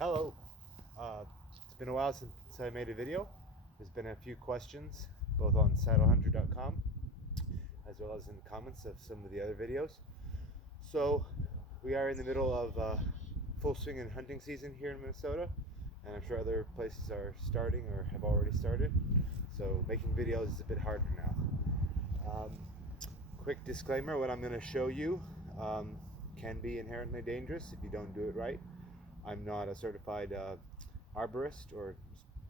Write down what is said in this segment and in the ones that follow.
Hello. It's been a while since I made a video. There's been a few questions, both on saddlehunter.com as well as in the comments of some of the other videos. So we are in the middle of full swing in hunting season here in Minnesota, and I'm sure other places are starting or have already started. So making videos is a bit harder now. Quick disclaimer, what I'm going to show you can be inherently dangerous if you don't do it right. I'm not a certified arborist or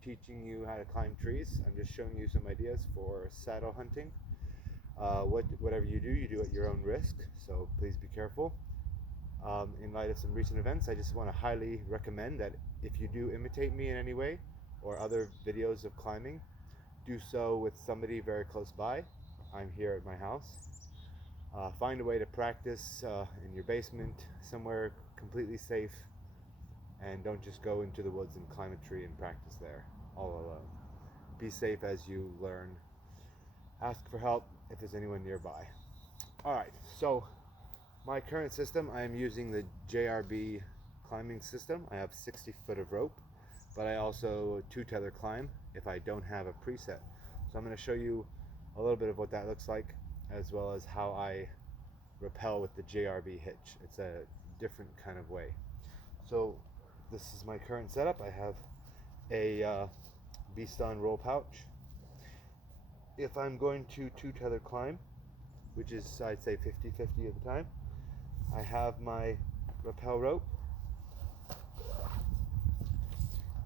teaching you how to climb trees. I'm just showing you some ideas for saddle hunting. Whatever you do at your own risk, so please be careful. In light of some recent events, I just want to highly recommend that if you do imitate me in any way or other videos of climbing, do so with somebody very close by. I'm here at my house. Find a way to practice in your basement, somewhere completely safe, and don't just go into the woods and climb a tree and practice there all alone. Be safe as you learn. Ask for help if there's anyone nearby. Alright, so my current system, I am using the JRB climbing system. I have 60 foot of rope, but I also tether climb if I don't have a preset. So I'm going to show you a little bit of what that looks like, as well as how I rappel with the JRB hitch. It's a different kind of way. So this is my current setup. I have a Beaston roll pouch. If I'm going to tether climb, which is I'd say 50-50 at the time, I have my rappel rope,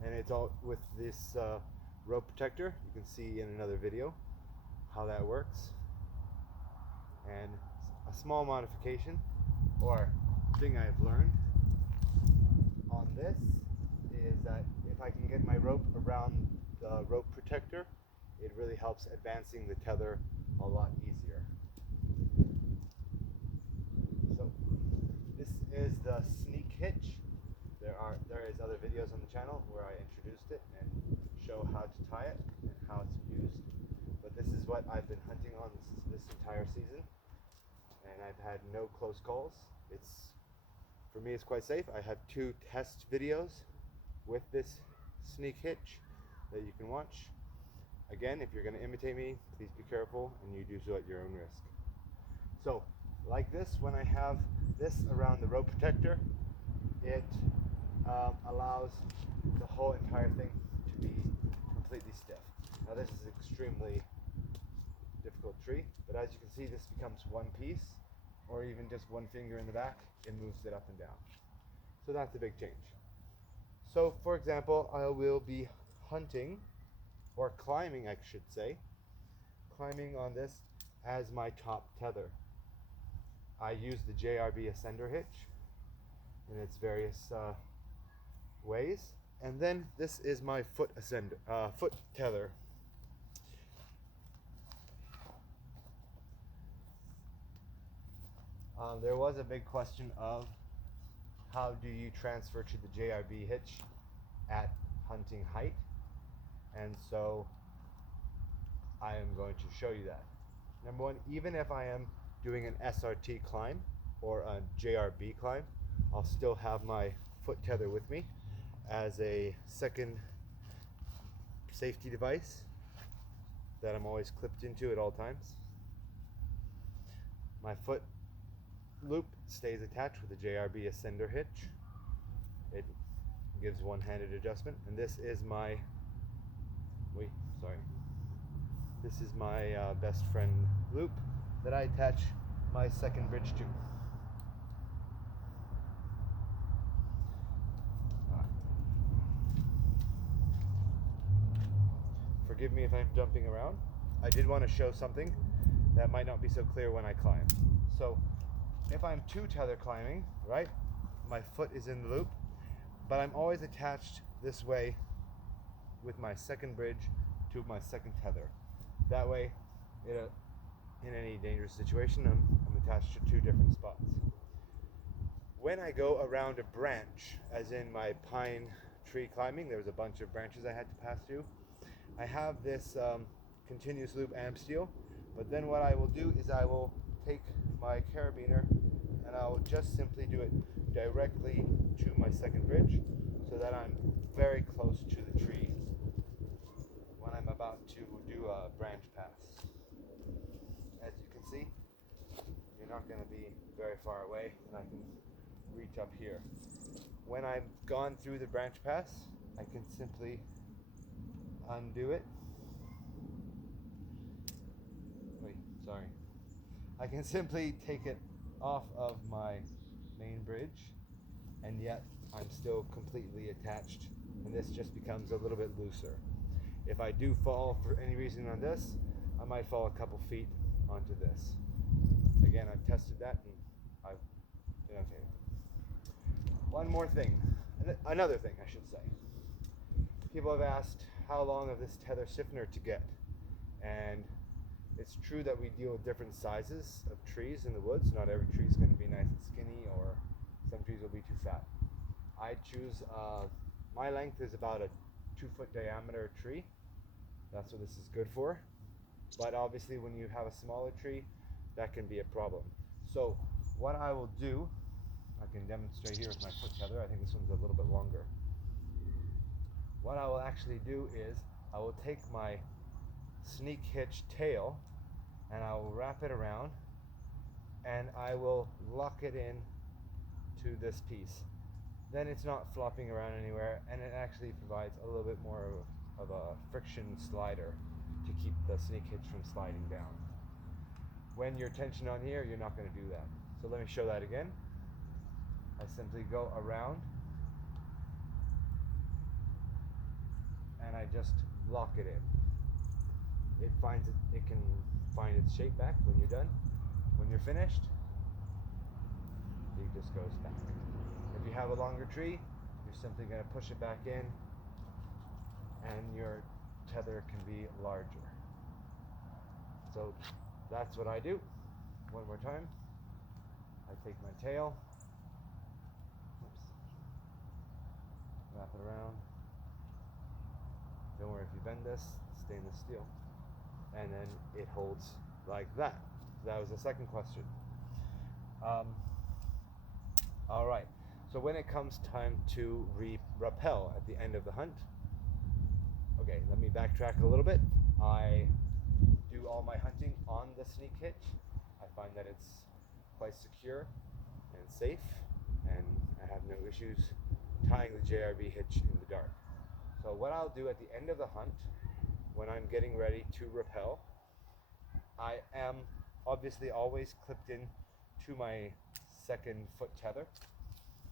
and it's all with this rope protector. You can see in another video how that works. And a small modification or thing I've learned on this is that if I can get my rope around the rope protector, it really helps advancing the tether a lot easier. So this is the sneak hitch. There is other videos on the channel where I introduced it and show how to tie it and how it's used. But this is what I've been hunting on this entire season, and I've had no close calls. For me, it's quite safe. I have 2 test videos with this sneak hitch that you can watch. Again, if you're going to imitate me, please be careful and you do so at your own risk. So, like this, when I have this around the rope protector, it allows the whole entire thing to be completely stiff. Now this is an extremely difficult tree, but as you can see, this becomes one piece, or even just one finger in the back, it moves it up and down. So that's a big change. So for example, I will be hunting, or climbing I should say, climbing on this as my top tether. I use the JRB ascender hitch in its various ways, and then this is my foot tether. There was a big question of how do you transfer to the JRB hitch at hunting height, and so I am going to show you that. Number one, even if I am doing an SRT climb or a JRB climb, I'll still have my foot tether with me as a second safety device that I'm always clipped into at all times. My foot loop stays attached with the JRB ascender hitch. It gives one-handed adjustment, and this is my best friend loop that I attach my second bridge to. Forgive me if I'm jumping around. I did want to show something that might not be so clear when I climb. So if I'm tether climbing, right, my foot is in the loop, but I'm always attached this way with my second bridge to my second tether. That way, in any dangerous situation, I'm attached to 2 different spots. When I go around a branch, as in my pine tree climbing, there was a bunch of branches I had to pass through, I have this continuous loop amp steel, but then what I will do is I will take my carabiner and I will just simply do it directly to my second bridge, so that I'm very close to the tree when I'm about to do a branch pass. As you can see, you're not going to be very far away, and I can reach up here. When I've gone through the branch pass, I can simply undo it. Wait, sorry. I can simply take it off of my main bridge, and yet I'm still completely attached, and this just becomes a little bit looser. If I do fall for any reason on this, I might fall a couple feet onto this. Again, I've tested that and I've been okay with it. One more thing, another thing I should say. People have asked how long of this tether stiffener to get, and it's true that we deal with different sizes of trees in the woods. Not every tree is going to be nice and skinny, or some trees will be too fat. I choose, my length is about a 2-foot diameter tree. That's what this is good for. But obviously when you have a smaller tree, that can be a problem. So what I will do, I can demonstrate here with my foot tether. I think this one's a little bit longer. What I will actually do is I will take my sneak hitch tail and I will wrap it around, and I will lock it in to this piece. Then it's not flopping around anywhere, and it actually provides a little bit more of a friction slider to keep the sneak hitch from sliding down. When you're tensioned on here, you're not going to do that. So let me show that again. I simply go around and I just lock it in. It can find its shape back when you're done. When you're finished, it just goes back. If you have a longer tree, you're simply going to push it back in, and your tether can be larger. So that's what I do. One more time. I take my tail, wrap it around. Don't worry if you bend this, it's stainless steel. And then it holds like that. That was the second question. All right. So when it comes time to rappel at the end of the hunt, okay, let me backtrack a little bit. I do all my hunting on the sneak hitch. I find that it's quite secure and safe, and I have no issues tying the JRB hitch in the dark. So what I'll do at the end of the hunt, when I'm getting ready to rappel, I am obviously always clipped in to my second foot tether,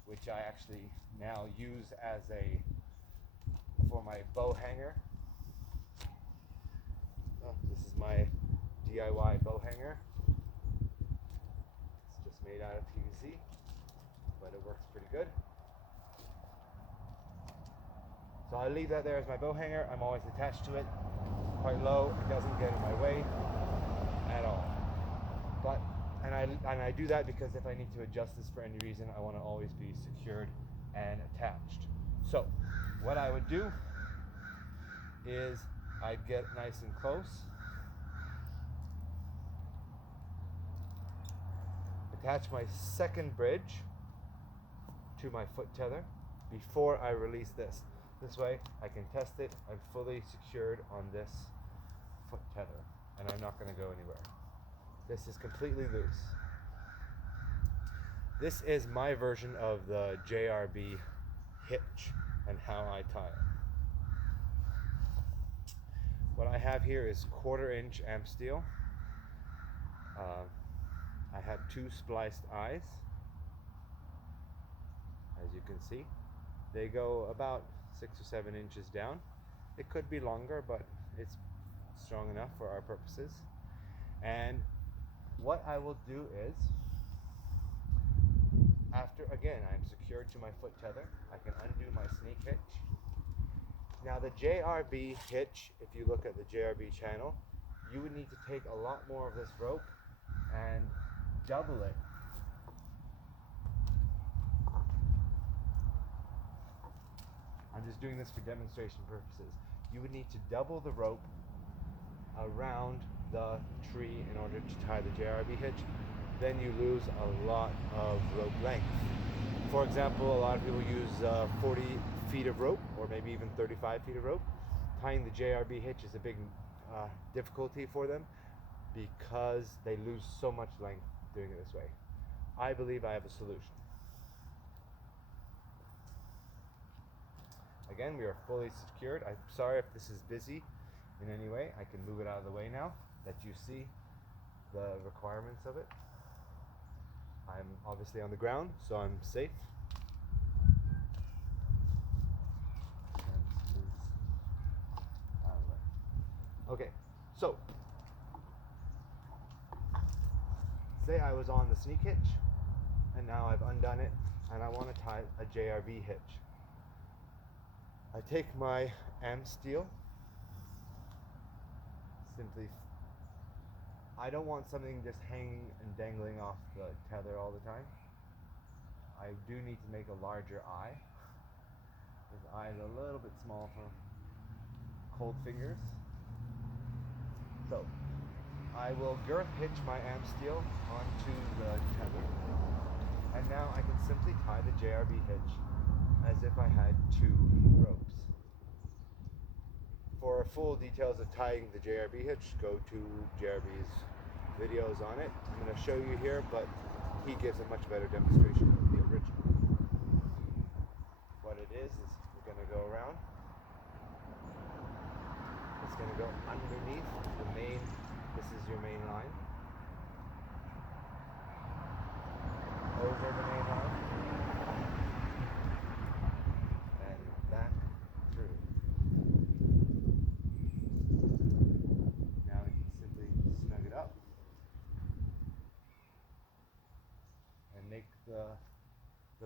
which I actually now use as for my bow hanger. This is my DIY bow hanger. It's just made out of PVC, but it works pretty good. So I leave that there as my bow hanger. I'm always attached to it, quite low. It doesn't get in my way at all. And I do that because if I need to adjust this for any reason, I want to always be secured and attached. So what I would do is I'd get nice and close, attach my second bridge to my foot tether before I release this. This way I can test it. I'm fully secured on this foot tether, and I'm not going to go anywhere. This is completely loose. This is my version of the JRB hitch and how I tie it. What I have here is 1/4 inch amp steel. I have 2 spliced eyes. As you can see, they go about 6 or 7 inches down. It could be longer, but it's strong enough for our purposes. And what I will do is, after, again, I'm secured to my foot tether, I can undo my sneak hitch. Now the JRB hitch, if you look at the JRB channel, you would need to take a lot more of this rope and double it. I'm just doing this for demonstration purposes. You would need to double the rope around the tree in order to tie the JRB hitch. Then you lose a lot of rope length. For example, a lot of people use 40 feet of rope, or maybe even 35 feet of rope. Tying the JRB hitch is a big difficulty for them because they lose so much length doing it this way. I believe I have a solution. Again, we are fully secured. I'm sorry if this is busy in any way. I can move it out of the way now that you see the requirements of it. I'm obviously on the ground, so I'm safe. Okay, so say I was on the sneak hitch and now I've undone it and I want to tie a JRB hitch. I take my steel, simply, I don't want something just hanging and dangling off the tether all the time. I do need to make a larger eye. This eye is a little bit small for cold fingers. So I will girth hitch my steel onto the tether, and now I can simply tie the JRB hitch as if I had two ropes. For full details of tying the JRB hitch, go to JRB's videos on it. I'm going to show you here, but he gives a much better demonstration of the original. What it is we're going to go around. It's going to go underneath the main, this is your main line, over the main line, and back through. Now you can simply snug it up and make the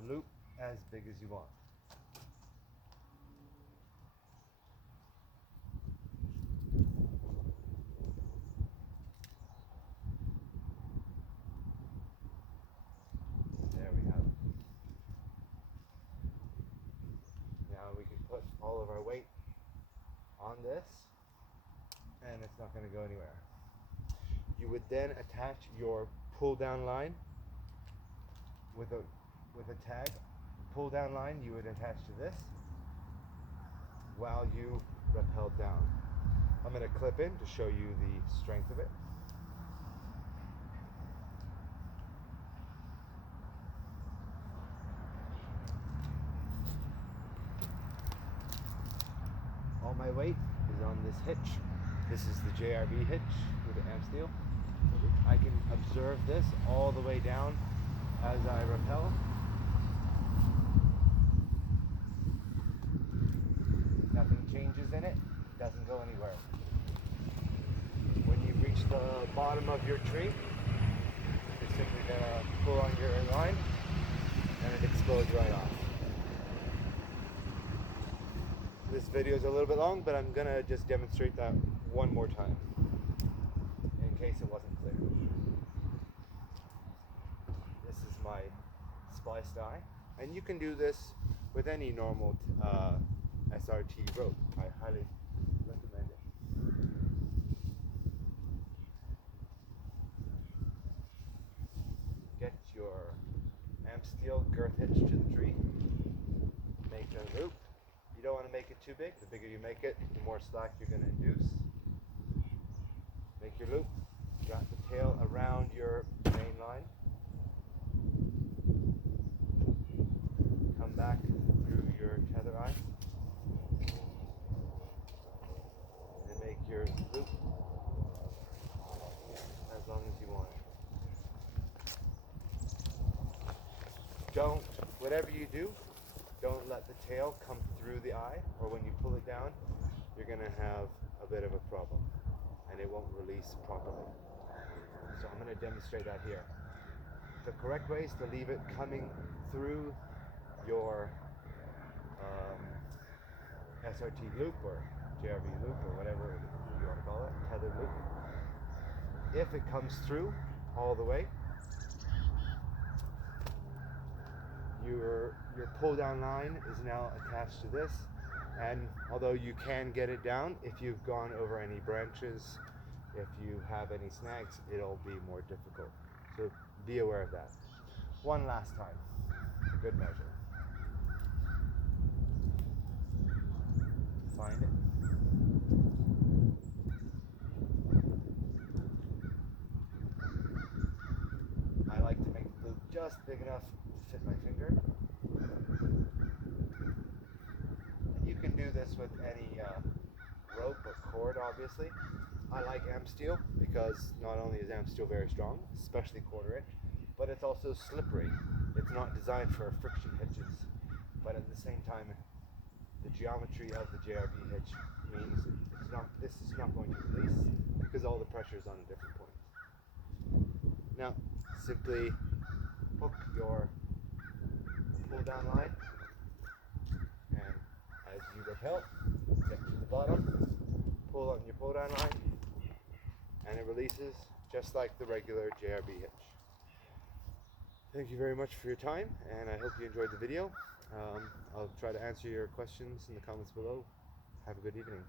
loop as big as you want. Put all of our weight on this, and it's not going to go anywhere. You would then attach your pull down line with a tag. Pull down line you would attach to this while you rappel down. I'm going to clip in to show you the strength of it. All my weight is on this hitch. This is the JRB hitch with the steel. I can observe this all the way down as I rappel. Nothing changes in it, doesn't go anywhere. When you reach the bottom of your tree, you're simply going to pull on your line and it explodes right off. This video is a little bit long, but I'm gonna just demonstrate that one more time in case it wasn't clear. This is my spliced eye, and you can do this with any normal SRT rope. I highly recommend it. Get your steel girth hitch to the tree, make a loop. You don't want to make it too big. The bigger you make it, the more slack you're going to induce. Make your loop. Wrap the tail around your main line. Come back through your tether eye. And make your loop as long as you want it. Whatever you do, don't let the tail come through the eye, or when you pull it down, you're going to have a bit of a problem and it won't release properly. So I'm going to demonstrate that here. The correct way is to leave it coming through your SRT loop or JRB loop or whatever you want to call it, tether loop. If it comes through all the way, your pull down line is now attached to this, and although you can get it down, if you've gone over any branches, if you have any snags, it'll be more difficult. So be aware of that. One last time. good measure. Find it. I like to make the loop just big enough to fit my finger. And you can do this with any rope or cord, obviously. I like amp steel because not only is amp steel very strong, especially 1/4 inch, but it's also slippery. It's not designed for friction hitches, but at the same time, the geometry of the JRB hitch means this is not going to release because all the pressure is on a different point. Now, simply hook your pull down line, and as you rappel, get to the bottom, pull on your pull down line, and it releases just like the regular JRB hitch. Thank you very much for your time, and I hope you enjoyed the video. I'll try to answer your questions in the comments below. Have a good evening.